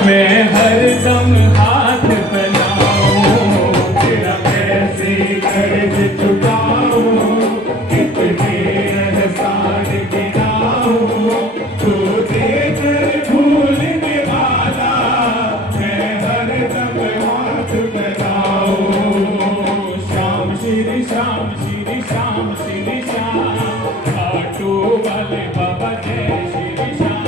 मैं हरदम हाथ फैलाऊं, तेरा कैसे कर्ज चुकाऊं, कितने एहसान गिनाऊं, तू देकर भूलने वाला, मैं हरदम हाथ फैलाऊं। श्याम श्री श्याम श्री श्याम श्री श्याम, खाटू वाले बाबा जय श्री श्याम।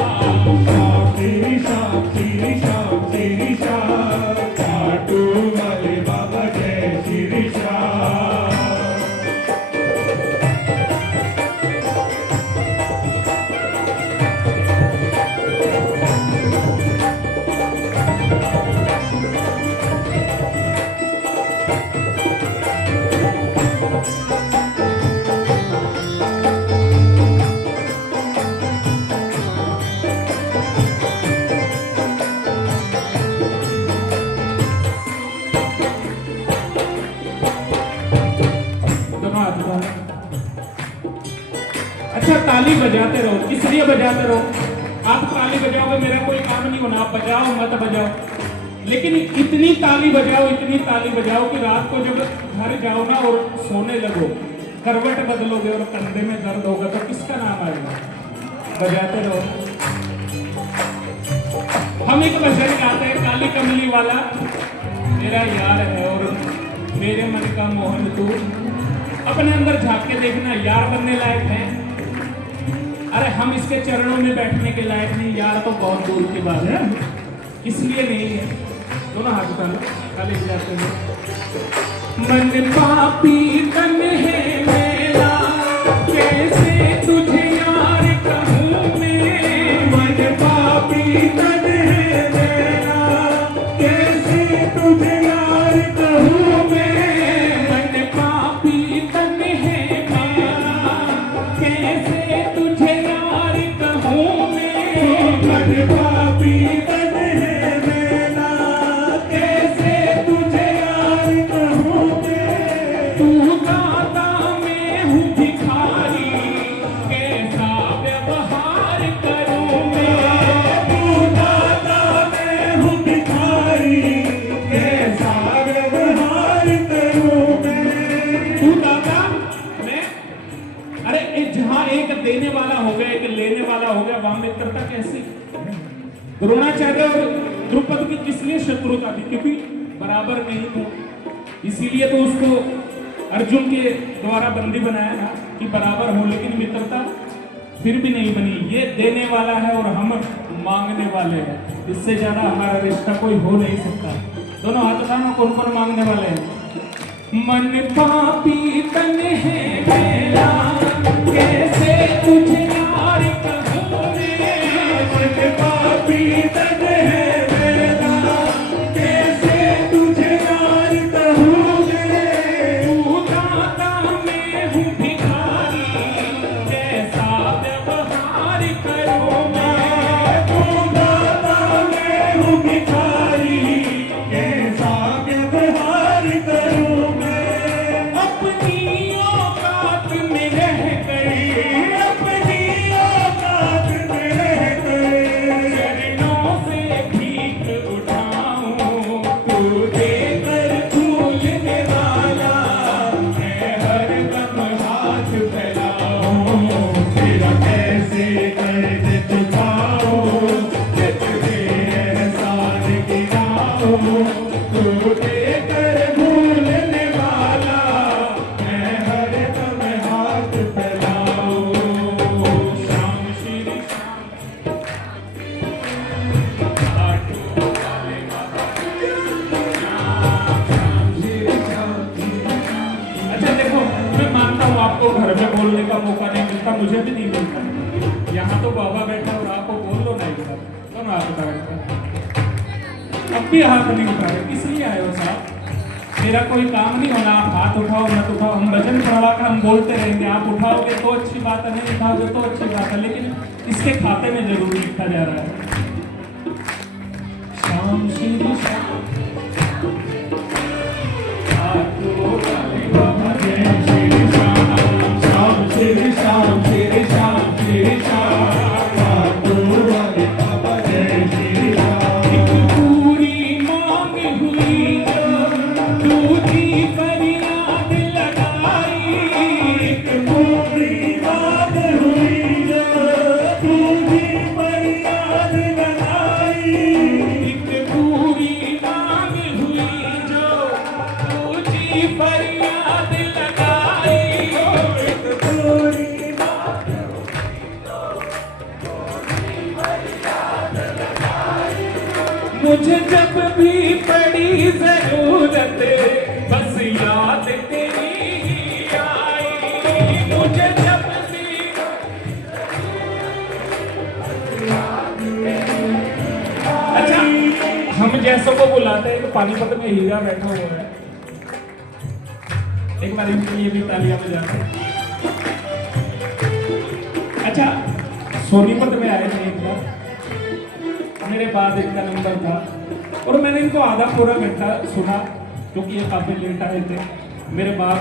श्री श्याम श्री श्याम श्री श्याम, खाटू वाले बाबा जय श्री श्याम। अच्छा, ताली बजाते रहो। किस लिए बजाते रहो? आप ताली बजाओगे, मेरा कोई काम नहीं होना। आप बजाओ मत बजाओ, लेकिन इतनी ताली बजाओ, इतनी ताली बजाओ कि रात को जब घर जाओ ना और सोने लगो, करवट बदलोगे और कंधे में दर्द होगा तो किसका नाम आएगा? बजाते रहो। हम एक भजन गाते हैं, काली कमली वाला मेरा यार है और मेरे मन का मोहन तू। अपने अंदर झांक के देखना, यार बनने लायक है? अरे हम इसके चरणों में बैठने के लायक नहीं, यार तो बहुत दूर की बात है, इसलिए नहीं है। दोनों हाथ उठा लो, खाली जाते हैं। मन पापी तन है मेरा, कैसे तुझे यार कहूँ मैं। मन पापी तन है मेरा, कैसे तुझे यार कहूँ मैं। मन पापी तन है मेरा, कैसे तुझे यार कहूँ मैं। मन पापी तन है मेरा, कैसे तुझे यार कहूँ मैं। तू दाता मैं हूँ भिखारी, कैसा व्यवहार करूँ मैं। तू दाता मैं हूँ भिखारी, कैसा व्यवहार करूँ मैं। तू दाता मैं, अरे जहाँ एक देने वाला हो गया, एक लेने वाला हो गया, वहां मित्रता कैसी? द्रोणाचार्य और द्रुपद की किस लिए शत्रुता थी? क्योंकि बराबर नहीं थे, इसीलिए तो उसको अर्जुन के द्वारा बंदी बनाया था कि बराबर हो, लेकिन मित्रता फिर भी नहीं बनी। ये देने वाला है और हम मांगने वाले हैं, इससे ज्यादा हमारा रिश्ता कोई हो नहीं सकता। दोनों हाथ उठाना, कौन कौन मांगने वाले हैं? मन पापी तन है मेरा, कैसे तुझे यार कहूँ मैं। मन पापी तन है मेरा, कैसे तुझे यार कहूँ मैं। तू दाता मैं हूँ भिखारी, कैसा व्यवहार करूँ मैं। तू दाता मैं हूँ भिखारी, कैसा व्यवहार करूँ मैं। अपनी औकात में रह गई, अपनी औकात में रह गई। चरणों से भीख उठाऊं, तू देकर भूलने वाला, मैं हरदम हाथ फैलाऊं। तेरा कैसे कर्ज चुकाऊं, कितने एहसान गिनाऊं, तू देकर भूलने वाला, मैं हरदम हाथ फैलाऊं। श्याम श्री श्याम, खाटू वाले बाबा श्याम श्री श्याम। अच्छा देखो, मैं मानता हूँ आपको घर में बोलने का मौका नहीं मिलता, मुझे भी नहीं मिलता। यहाँ तो बाबा बैठा और आपको बोल लो नहीं सर, तो मैं आपको अब भी हाथ नहीं उठा रहे, किस लिए आए हो साहब? मेरा कोई काम नहीं होना, आप हाथ उठाओ मत उठाओ, हम भजन पढ़वा कर हम बोलते रहेंगे। आप उठाओगे तो अच्छी बात है, नहीं उठाओगे तो अच्छी बात है, लेकिन इसके खाते में जरूर लिखा जा रहा है। श्याम श्री श्याम, श्री श्याम श्री श्याम श्री श्याम, खाटू वाले बाबा जय श्री राम। मुझे जब भी पड़ी जरूरत बस याद तेरी ही आई, मुझे जब भी अच्छा हम जैसों को बुलाते हैं कि पानीपत में हीरा बैठा हुआ है, एक बार इनके लिए भी तालियां बजाते हैं। अच्छा सोनीपत में आए थे एक बार, मेरे बाद इनका नंबर था और मैंने इनको आधा पूरा घंटा सुना क्योंकि ये काफी लेट आए थे। मेरे बाद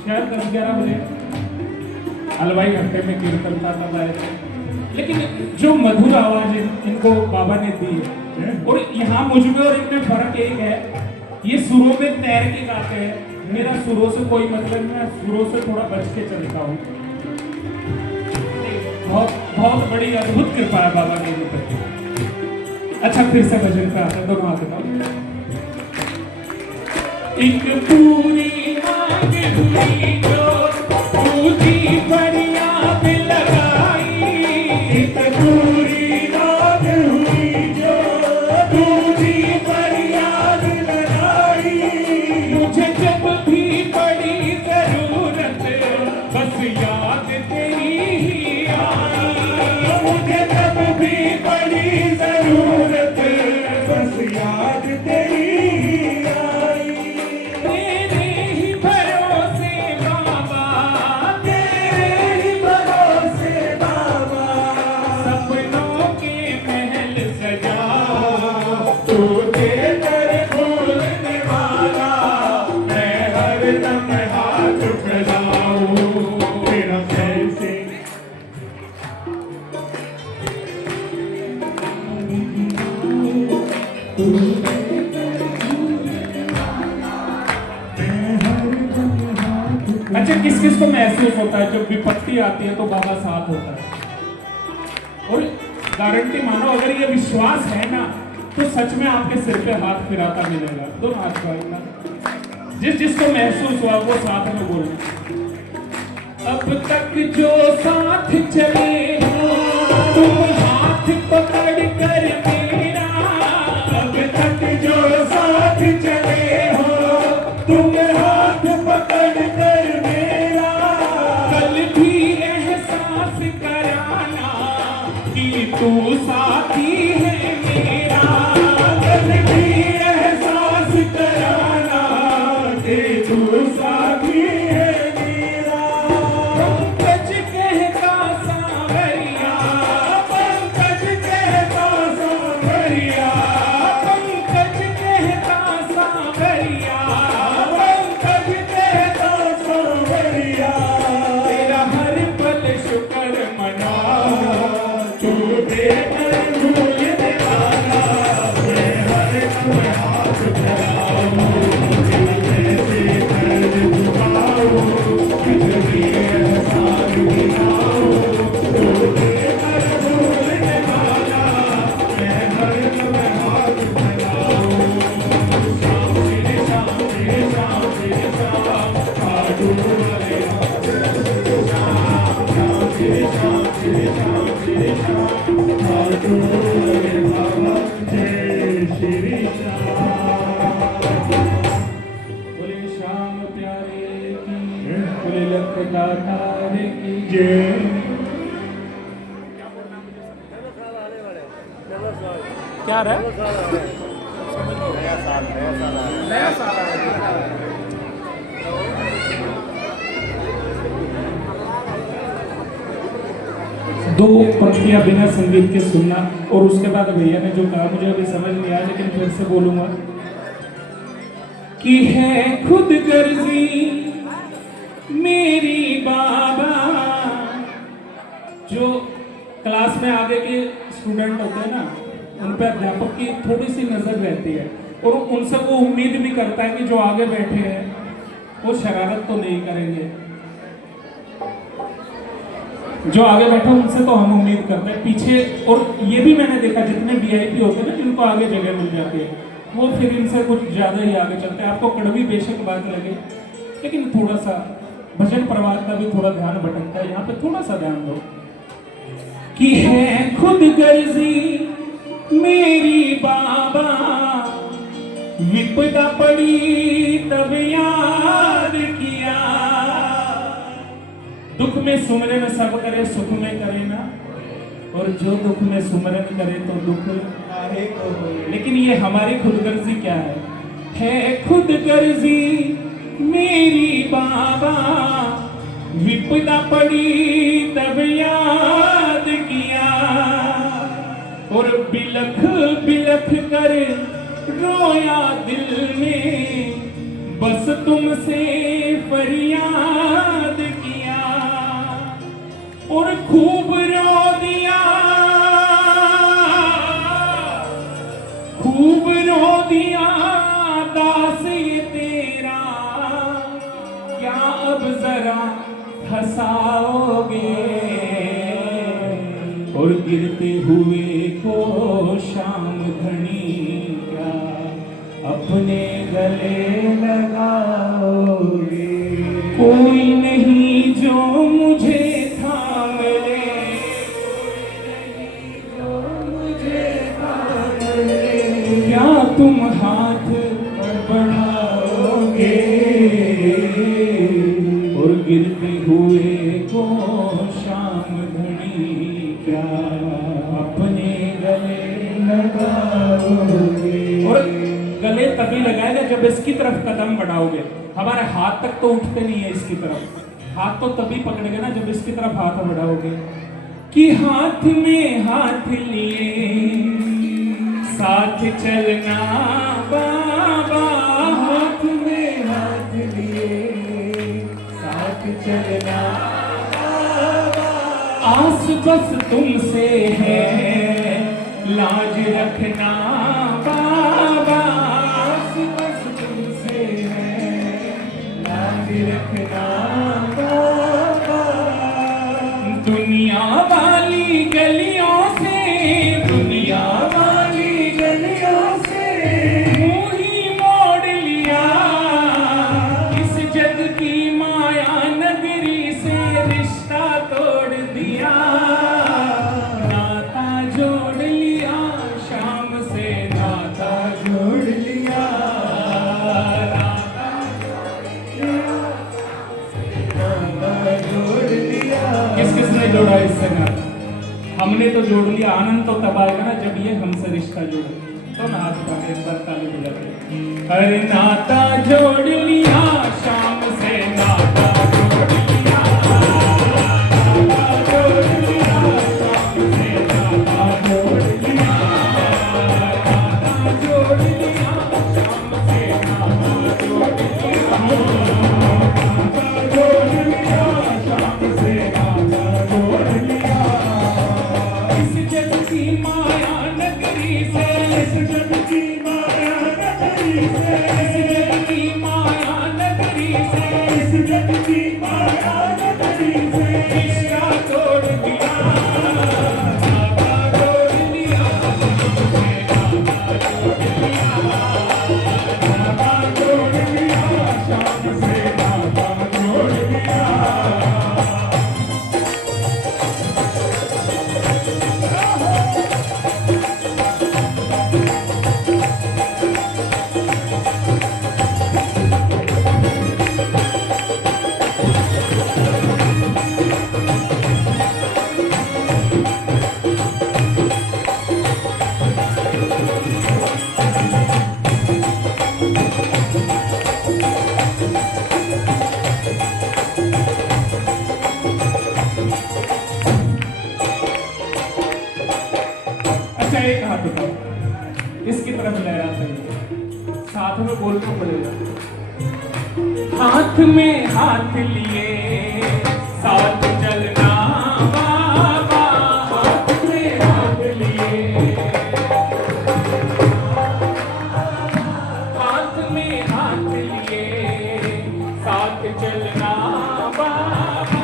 शायद 10-11 बजे हलवाई घंटे में कीर्तन था तब आए थे, लेकिन जो मधुर आवाज इनको बाबा ने दी है और यहाँ मुझ में और इनमें फर्क एक है, ये सुरों में तैर के गाते हैं, मेरा सुरों से कोई मतलब नहीं, सुरों से थोड़ा बच के चलता हूँ। बहुत बहुत बड़ी अद्भुत कृपा है बाबा की इन पर। अच्छा फिर से भजन पे आते हैं, दोनों हाथ उठाओ। एक पूरी मांग हुई जो पूजी फरियाद लगाई, एक पूरी मांग हुई जो पूजी फरियाद लगाई, मुझे जब भी पड़ी जरूरत बस याद तेरी ही आई, मुझे जब भी पड़ी जरूरत बस याद तेरी ही आई, तेरे ही भरोसे बाबा, तेरे ही भरोसे बाबा, सपनों के महल सजाओ, तुझे कर भूलने वाला मैं हरदम हाथ फैलाऊं, तेरा कैसे अच्छा किस किस को महसूस होता है जब विपत्ति आती है तो बाबा साथ होता है, और गारंटी मानो अगर ये विश्वास है ना तो सच में आपके सिर पे हाथ फिराता मिलेगा। दोनों हाथ फिराएगा, जिस जिसको महसूस हुआ वो साथ में बोलना। अब तक जो साथ चले हो तुम हाथ पकड़ कर मेरा, अब तक जो साथ चले हो तुम हाथ पकड़ कर मेरा, कल भी एहसास कराना कि तू साथी है मेरा, कल भी एहसास कराना कि तू साथी है मेरा, पंकज कहता सांवरिया, पंकज कहता सांवरिया, पंकज कहता सांवरिया, पंकज कहता सांवरिया, तेरा हर पल शुक्र मना, तू देकर भूलने वाला मैं हरदम हाथ फैलाऊं, जैसे दर्द झुकाऊं, कुछ भी एहसान गिनाऊं, तू देकर भूलने वाला मैं हरदम हाथ फैलाऊं, शाम तेरे शाम तेरे शाम तेरे शाम काटू वाले शाम, शाम तेरे शाम तेरे शाम तेरे शाम काटू वाले बाबा जय श्री श्याम। बोले श्याम प्यारे की, बोले लख दातार की जय। क्या रहा नया साल दो पंक्तियां बिना संगीत के सुनना, और उसके बाद भैया ने जो कहा मुझे अभी समझ नहीं आया लेकिन फिर से बोलूंगा कि है खुद गर्जी मेरी बाबा। जो क्लास में आगे के स्टूडेंट होते हैं ना उन पर अध्यापक की थोड़ी सी नजर रहती है, और उनसे वो उम्मीद भी करता है कि जो आगे बैठे हैं वो शरारत तो नहीं करेंगे। जो आगे बैठे उनसे तो हम उम्मीद करते हैं पीछे, और ये भी मैंने देखा जितने वीआईपी होते हैं ना जिनको आगे जगह मिल जाती है वो फिर इनसे कुछ ज्यादा ही आगे चलते हैं। आपको कड़वी बेशक बात लगे लेकिन थोड़ा सा भजन प्रवाह का भी थोड़ा ध्यान भटकता है, यहाँ पे थोड़ा सा ध्यान दो कि है खुद गर्जी मेरी बाबा विपदा पड़ी तब याद किया। दुख में सुमरन सब करे सुख में करे ना, और जो दुख में सुमरन करे तो दुख आए को होए। लेकिन ये हमारी खुदगर्जी क्या है खुदगर्जी मेरी बाबा विपदा पड़ी तब याद किया, और बिलख बिलख कर रोया दिल में बस तुमसे फरियाद किया, और खूब रो दिया खूब रो दिया दास ये तेरा, क्या अब जरा हंसाओगे, और गिरते हुए को शाम घनी क्या अपने गले लगाओगे। कोई नहीं जो मुझे थाम ले, जो मुझे थाम ले, क्या तुम हाथ बढ़ाओगे, और गिरते हुए को शाम घड़ी क्या अपने गले लगाओगे। और गले तभी लगाएगा जब इसकी तरफ कदम बढ़ाओगे। हमारे हाथ तक तो उठते नहीं है इसकी तरफ, हाथ तो तभी पकड़ेगा ना जब इसकी तरफ हाथ बढ़ाओगे। कि हाथ में हाथ लिए साथ चलना बाबा, हाथ में हाथ लिए साथ चलना बाबा, आस बस तुमसे है लाज रखना बाबा, आस बस तुमसे है लाज रखना बाबा। दुनिया वाली गलियों से, दुनिया वाली गलियों से मुँह ही मोड़ लिया, इस जग की माया नगरी से रिश्ता तोड़ दिया, नाता जोड़ लिया शाम से, नाता जोड़ लिया, नाता जोड़ लिया। किस किसने जोड़ा इससे नाता? हमने तो जोड़ लिया। आनंद तो तब आएगा ना जब ये हमसे रिश्ता जोड़े। तो ना हाथ उठा के एक बार ताली बजा के, अरे नाता जोड़ लिया शाम से, नाता जोड़ लिया, नाता जोड़ लिया शाम से, नाता जोड़ लिया, नाता जोड़ लिया शाम से, नाता जोड़ लिया, नाता जोड़ लिया शाम से, नाता जोड़ लिया। इस जग की माया नगरी से, इस जग की माया नगरी से, इस जग की माया नगरी से, इस जग की माया नगरी से रिश्ता तोड़ दिया, नाता जोड़ लिया, नाता जोड़ लिया शाम से, नाता जोड़ लिया। अच्छा एक हाथ उठाओ, इसकी तरफ लहराते हुए साथ में बोलना पड़ेगा। हाथ में हाथ लिए साथ चलना बाबा, हाथ में हाथ लिए, हाथ में हाथ लिए साथ चलना बाबा,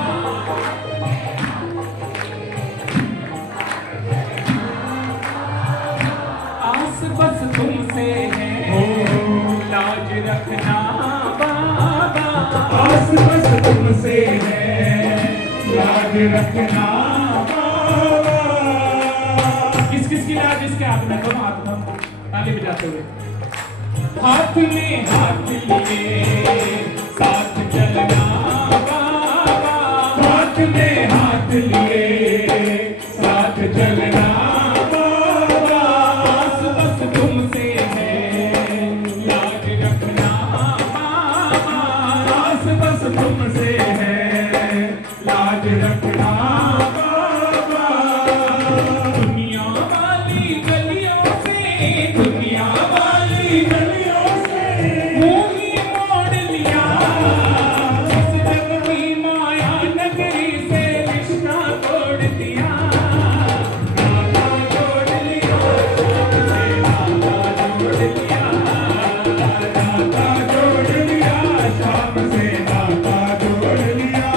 आस बस तुमसे है लाज रखना बाबा, आस बस तुमसे है लाज रखना बाबा। किस किस इसीलिए आज इसके हाथ में दोनों हाथ में ताली बजाते हुए हाथ में हाथ लिए साथ चलना बाबा, हाथ में हाथ लिए साथ चलना बाबा, बस तुमसे है लाज रखना बाबा, बस तुमसे है लाज रखना बाबा। दुनिया वाली गलियों से, दुनिया वाली गलियों से मुंह ही मोड़ लिया, इस जग की माया नगरी से रिश्ता तोड़ दिया, नाता जोड़ लिया, से नाता जोड़ लिया, नाता जोड़ लिया, शाम से नाता जोड़ लिया।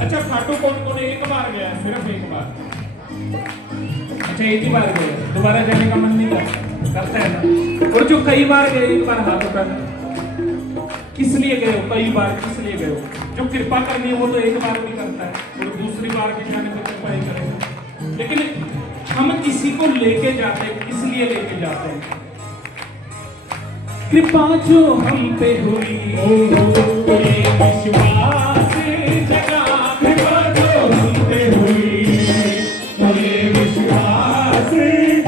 अच्छा खाटू कौन कौन एक बार गया? सिर्फ एक बार। अच्छा एक ही बार गए, दोबारा जाने का मन नहीं करता है ना? और जो कई बार गए एक बार हाथ उठाना। किस लिए गए हो? कई बार किस लिए गए हो? जो कृपा करनी है वो तो एक बार भी करता है और दूसरी बार भी जाने को कृपा ही करेगा। लेकिन हम किसी को लेके जाते हैं, किस लिए लेके जाते हैं? कृपा जो हम पे हुई कोई विश्वास जगा, कृपा जो हम पे हुई कोई विश्वास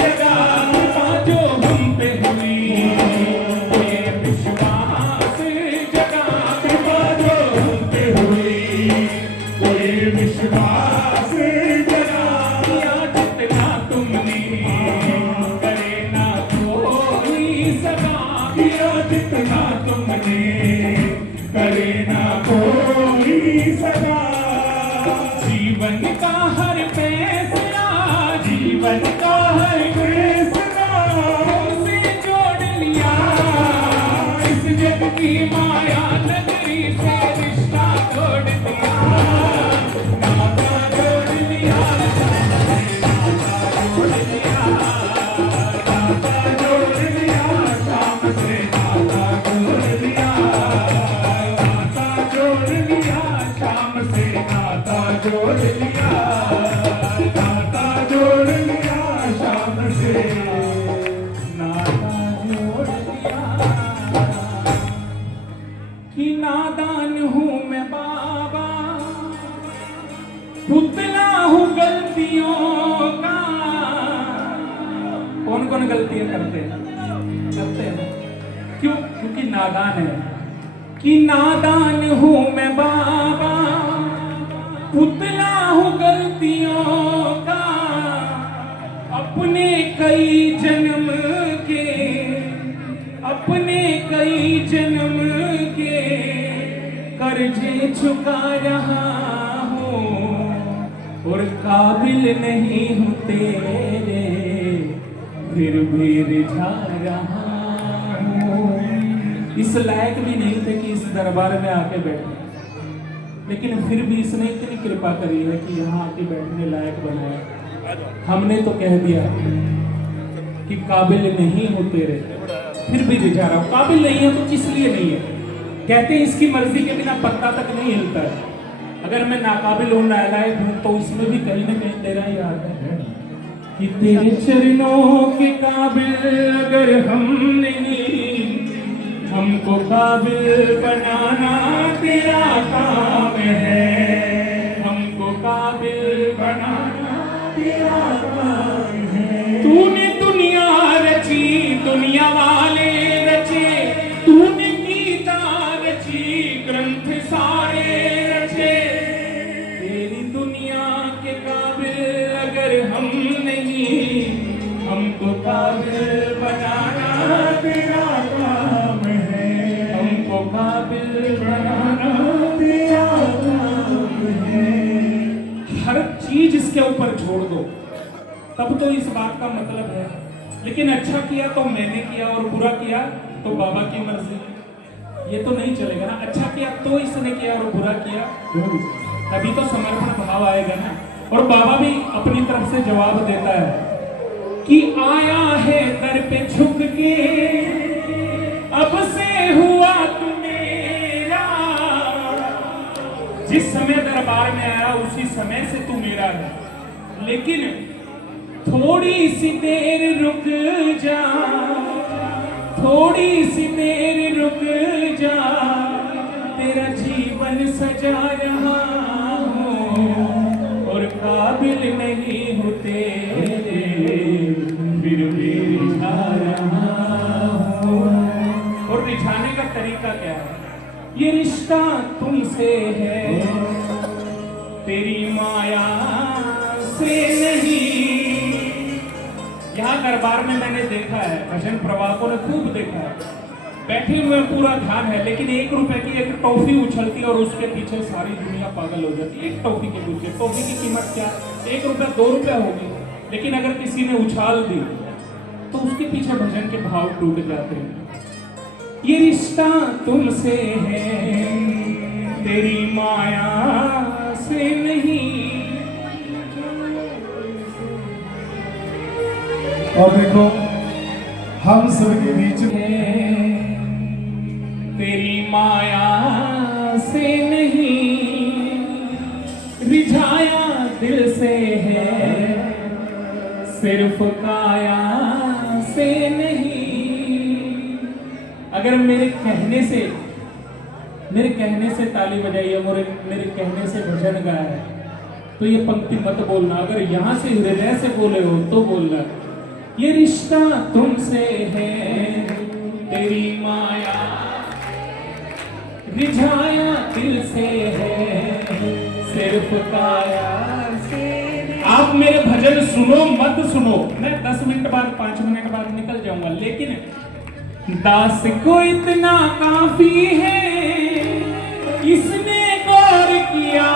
जगा, कृपा जो हम पे हुई कोई विश्वास जगा, कृपा जो हम पे हुई कोई विश्वास जगा। या जितना तुमने करे ना कोई सगा, किया जितना तुमने करे ना कोई सगा। जीवन का हर फैसला, जीवन का हर फैसला तुमसे जोड़ लिया, इस जग की माया नगरी से रिश्ता तोड़ दिया, नाता जोड़ लिया, नाता जोड़ लिया, नाता जोड़ लिया, शाम से नाता जोड़ लिया, नाता जोड़ लिया, शाम से नाता जोड़ लिया, नाता जोड़ लिया, शाम से नाता जोड़ लिया। कि नादान हूँ मैं बाबा, पुतला हूँ गलतियों का। कौन कौन गलतियां करते हैं? क्यों? क्योंकि नादान है। कि नादान हूँ मैं बाबा, पुतला हूँ गलतियों का, अपने कई जन्म के, अपने कई जन्म के कर्जे चुका रहा हूँ और काबिल नहीं हूँ तेरे, फिर भी रिझा रहा हूँ। इस लायक भी नहीं थे कि इस दरबार में आके बैठे, लेकिन फिर भी इसने इतनी कृपा करी है कि यहाँ आके बैठने लायक बनाया। हमने तो कह दिया कि काबिल नहीं हो तेरे, फिर भी रिझा रहा हूँ। काबिल नहीं है तो किस लिए नहीं है? कहते हैं इसकी मर्जी के बिना पत्ता तक नहीं हिलता है। अगर मैं नाकाबिल हूँ, नालायक हूँ, तो इसमें भी कहीं ना कहीं तेरा ही हाथ है कि तेरे चरणों के काबिल अगर हम नहीं, हमको काबिल बनाना तेरा काम है, हमको काबिल बनाना तेरा काम है। तूने दुनिया रची, दुनिया वाले रचे, तूने गीता रची, ग्रंथ सारे रचे, तेरी दुनिया के काबिल अगर हम नहीं, हमको काबिल बनाना तेरा काम है, हमको काबिल बनाना तेरा काम है। हर चीज इसके ऊपर छोड़ दो, तब तो इस बात का मतलब है। लेकिन अच्छा किया तो मैंने किया और बुरा किया तो बाबा की मर्जी, ये तो नहीं चलेगा ना। अच्छा किया तो इसने किया और बुरा किया तभी तो समर्पण भाव आएगा ना। और बाबा भी अपनी तरफ से जवाब देता है कि आया है दर पे झुक के, अब से हुआ तू मेरा। जिस समय दरबार में आया उसी समय से तू मेरा है, लेकिन थोड़ी सी देर रुक जा, थोड़ी सी देर रुक जा, तेरा जीवन सजा रहा हूँ और काबिल नहीं हूँ तेरे, फिर भी रिझा रहा हूँ। और रिझाने का तरीका क्या है? ये रिश्ता तुमसे है, तेरी माया से नहीं। यहाँ दरबार में मैंने देखा है, भजन प्रवाहकों ने खूब देखा है, बैठे हुए पूरा ध्यान है, लेकिन 1 रुपए की एक टॉफी उछलती है और उसके पीछे सारी दुनिया पागल हो जाती है। एक टॉफी के पीछे, टॉफी की कीमत क्या? 1 रुपया 2 रुपया होगी, लेकिन अगर किसी ने उछाल दी तो उसके पीछे भजन के भाव टूट जाते हैं। ये रिश्ता तुमसे है, तेरी माया से नहीं। और देखो हम सबके बीच है, तेरी माया से नहीं, रिझाया दिल से है, सिर्फ काया से नहीं। अगर मेरे कहने से ताली बजाई है, मेरे कहने से भजन गाया है, तो ये पंक्ति मत बोलना। अगर यहां से हृदय से बोले हो तो बोलना। ये रिश्ता तुमसे है, तेरी माया रिझाया दिल से है, सिर्फ काया से। आप मेरे भजन सुनो मत सुनो, मैं 10 मिनट बाद 5 मिनट बाद निकल जाऊंगा, लेकिन दास को इतना काफी है, इसने गौर किया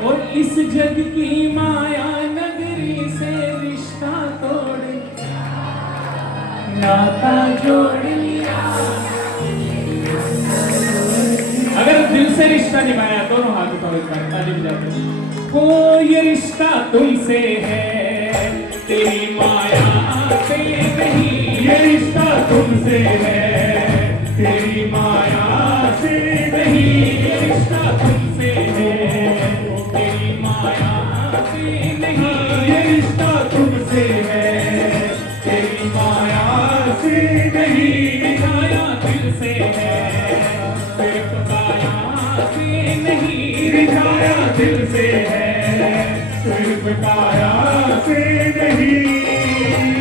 और इस जग की माया नगरी से रिश्ता तोड़ नाता जोड़ लिया। अगर दिल से रिश्ता निभाया, दोनों हाथ उठाओ, ताली बजाते हो। ये रिश्ता तुमसे है, तेरी माया से नहीं। ये रिश्ता तुमसे है, तेरी माया से नहीं। ये रिश्ता तुमसे है, तेरी माया से नहीं। ये रिश्ता तुमसे है, तेरी माया से नहीं। रिझाया दिल से है, सिर्फ काया से नहीं। रिझाया दिल से है, सिर्फ काया से नहीं।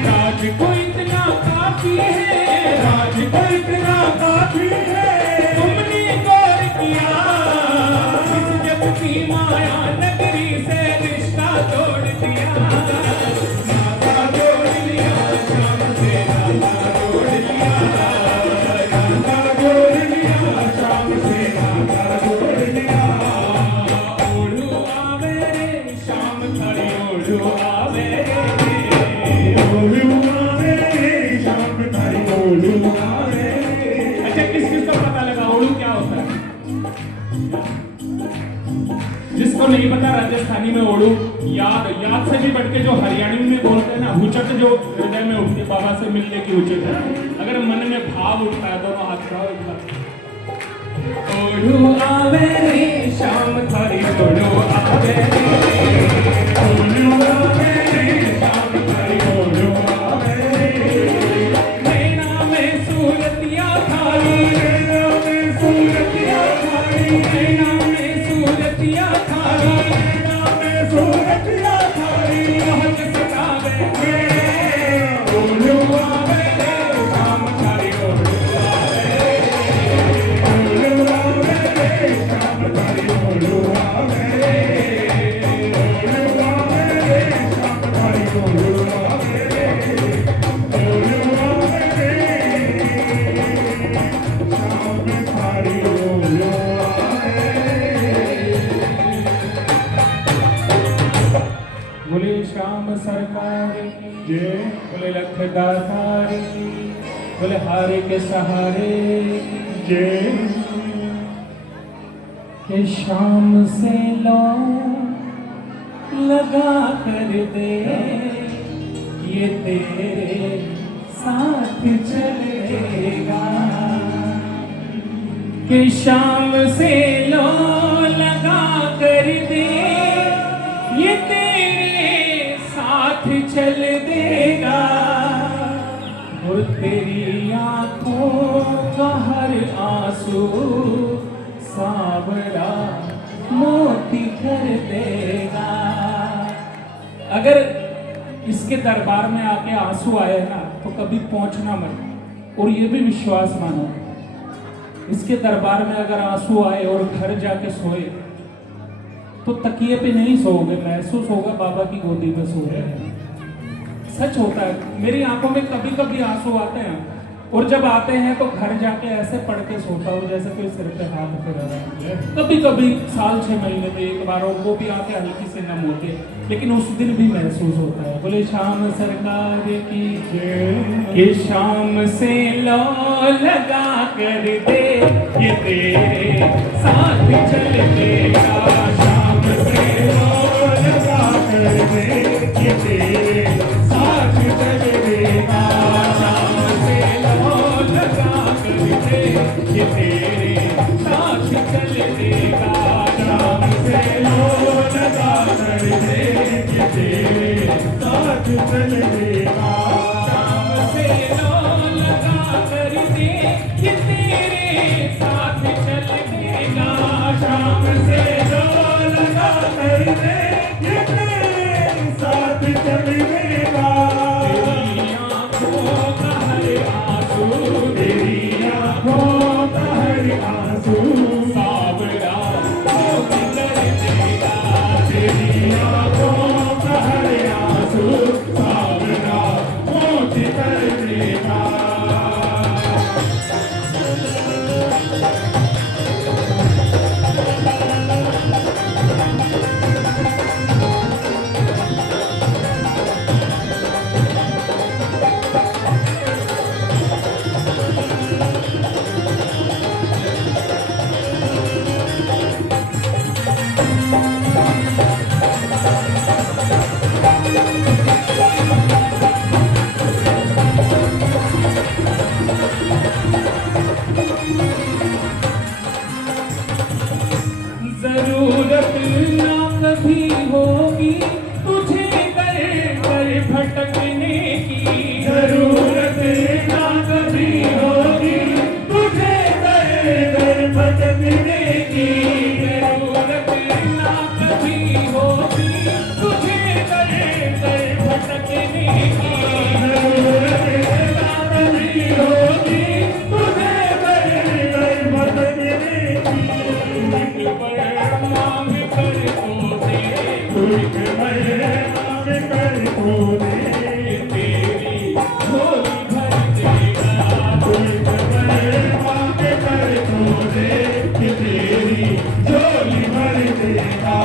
राज को इतना काफी है, राज को इतना काफी है, तुमने गौर किया इस जग की माया नगरी से रिश्ता तोड़ दिया। नाता जोड़ लिया, शाम से नाता जोड़ लिया, नाता जोड़ लिया, शाम से नाता जोड़ लिया। ओढ़ू आवे रे शाम थारी, ओढ़ू आवे रे, ओढ़ू आवे रे शाम थारी, ओढ़ू आवे रे। अच्छा, किस किस को पता लगा ओढ़ू क्या होता है? जिसको नहीं पता, राजस्थानी में ओढ़ू याद से भी बढ़ के जो हरियाणवी में बोलते हैं ना, हुचक जो हृदय में उठती, बाबा से मिलने की हुचक है। अगर मन में भाव उठता है, दोनों हाथ उठाओ एक बार। ओढ़ू आवे रे शाम थारी, ओढ़ू आवे रे, ओढ़ू आवे रे शाम थारी, ओढ़ू आवे रे। नैना में सूरतिया थारी, नैना में सूरतिया थारी, नैना में सूरतिया थारी, नैना में सूरतिया थारी, बहुत सतावे रे। ओढ़ू आवे रे शाम थारी, ओढ़ू आवे रे, ओढ़ू आवे रे शाम थारी, ओढ़ू आवे रे, ओढ़ू आवे रे शाम थारी, ओढ़ू आवे रे, ओढ़ू आवे रे शाम थारी, ओढ़ू आवे रे। बोले श्याम सरकार जय, बोले लखदातारी, बोले हारे के सहारे जय। के शाम से लो लगा कर दे, ये तेरे साथ चलेगा। कि शाम से लो लगा कर दे, ये तेरे चल देगा और तेरी आंखों का हर आंसू सावरा मोती कर देगा। अगर इसके दरबार में आके आंसू आए ना तो कभी पहुंचना मत, और ये भी विश्वास मानो, इसके दरबार में अगर आंसू आए और घर जाके सोए तो तकिए पे नहीं सोओगे, महसूस होगा बाबा की गोदी में सो रहे हैं। सच होता है, मेरी आंखों में कभी कभी आंसू आते हैं, और जब आते हैं तो घर जाके ऐसे पढ़ के सोता हूँ जैसे कोई सिर पे हाथ फेर रहा है। कभी कभी साल 6 महीने में एक बार, और वो भी आके हल्की से नम होते, लेकिन उस दिन भी महसूस होता है। बोले श्याम सरकार की जय, कि शाम से लो लगा कर दे ये तेरे साथ चल देगा। शाम से लो लगा कर दे ये तेरे साथ चल देगा। शाम से लो लगा कर दे ये तेरे साथ चल देगा। शाम से लो लगा कर दे ये तेरे साथ चल देगा। शाम से लो लगा कर दे ये तेरे साथ चल देगा। शाम से लो लगा कर दे ये तेरे साथ चल देगा। तेरी आंखों का हर आंसू, तेरी आंखों का हर आंसू सावरा मोती कर देगा। तेरी आंखों का हर आंसू सावरा मोती कर देगा। जरूरत ना कभी होगी तुझे कर कर भटकने की। जरूरत ना कभी होगी तुझे कर कर भटकने की। जरूरत ना कभी होगी तुझे कर कर भटकने की। जरूरत ना कभी होगी तुझे कर कर भटकने की। मांग कर तो दे, एक बार मांग कर तो दे, तेरी झोली भर देगा। एक बार मांग कर तो दे, तेरी झोली भर देगा।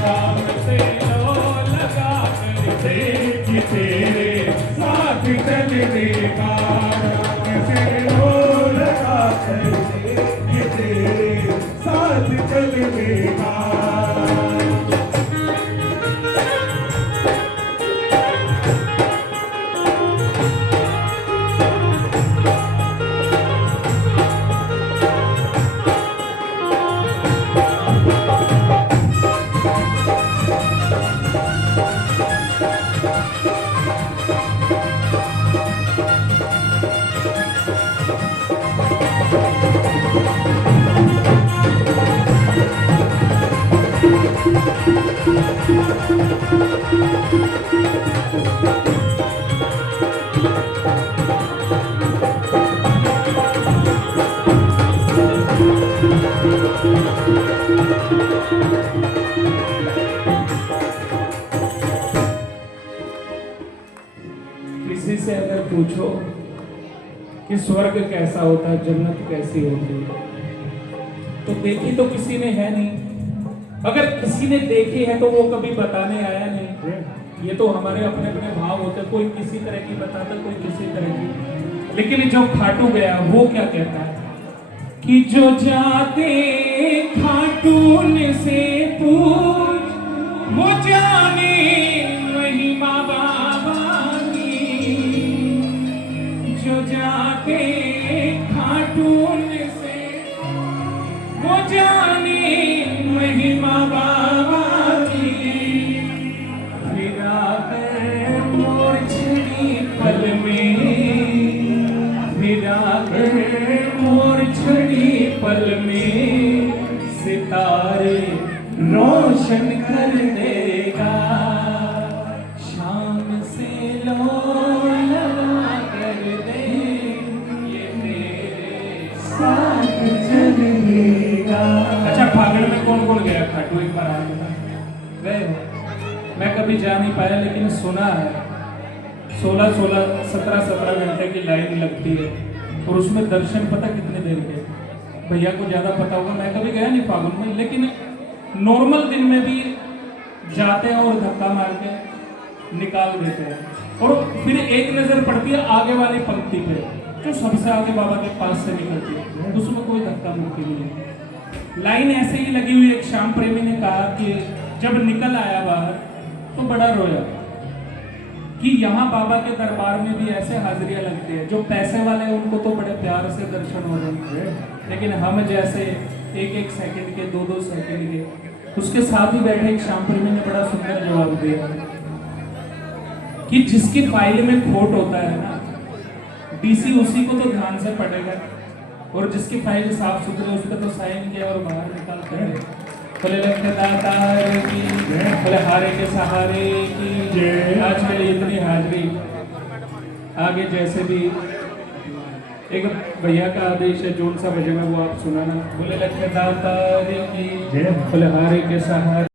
शाम से लो लगा कर दे कि तेरे साथ चल देगा। शाम से लो लगा कर दे कि तेरे साथ चल देगा। किसी से अगर पूछो कि स्वर्ग कैसा होता है, जन्नत कैसी होती है, तो देखी तो किसी ने है नहीं। अगर किसी ने देखी है तो वो कभी बताने आया नहीं। ये तो हमारे अपने अपने भाव होते, कोई किसी तरह की बताता, कोई किसी तरह की। लेकिन जो खाटू गया वो क्या कहता है कि जो जाते खाटून से पूछ, वो जाने महिमा बाबा की। जो जाके खाटून से, वो जाने महिमा बाबा की। फिरा है कौन गया खाटू एक बार आया गए हो? मैं कभी जा नहीं पाया, लेकिन सुना है 17 घंटे की लाइन लगती है और उसमें दर्शन पता कितने देर के, भैया को ज़्यादा पता होगा, मैं कभी गया नहीं फागुन में, लेकिन नॉर्मल दिन में भी जाते हैं और धक्का मार के निकाल देते हैं। और फिर एक नज़र पड़ती है आगे वाली पंक्ति पे जो सबसे आगे बाबा के पास से निकलती है, उसमें कोई धक्का मुक्की नहीं है। लाइन ऐसे ही लगी हुई। एक श्याम प्रेमी ने कहा कि जब निकल आया बाहर तो बड़ा रोया कि यहाँ बाबा के दरबार में भी ऐसे हाजिरियाँ लगती है, जो पैसे वाले हैं उनको तो बड़े प्यार से दर्शन हो रहे हैं, लेकिन हम जैसे एक सेकंड के 2 सेकंड के। उसके साथ ही बैठे एक श्याम प्रेमी ने बड़ा सुंदर जवाब दिया कि जिसकी फाइल में खोट होता है ना, डीसी उसी को तो ध्यान से पढ़ेगा, और जिसकी फाइल साफ सुथरी उस पर तो साइन किया और बाहर निकालते हैं। बोले लक्ष्य दातार की, बोले हारे के सहारे की। आज मेरी इतनी हाजिरी, आगे जैसे भी एक भैया का आदेश है, जोन सा भजन है वो आप सुनाना। बोले लक्ष्य दातार की, बोले हारे के सहारे।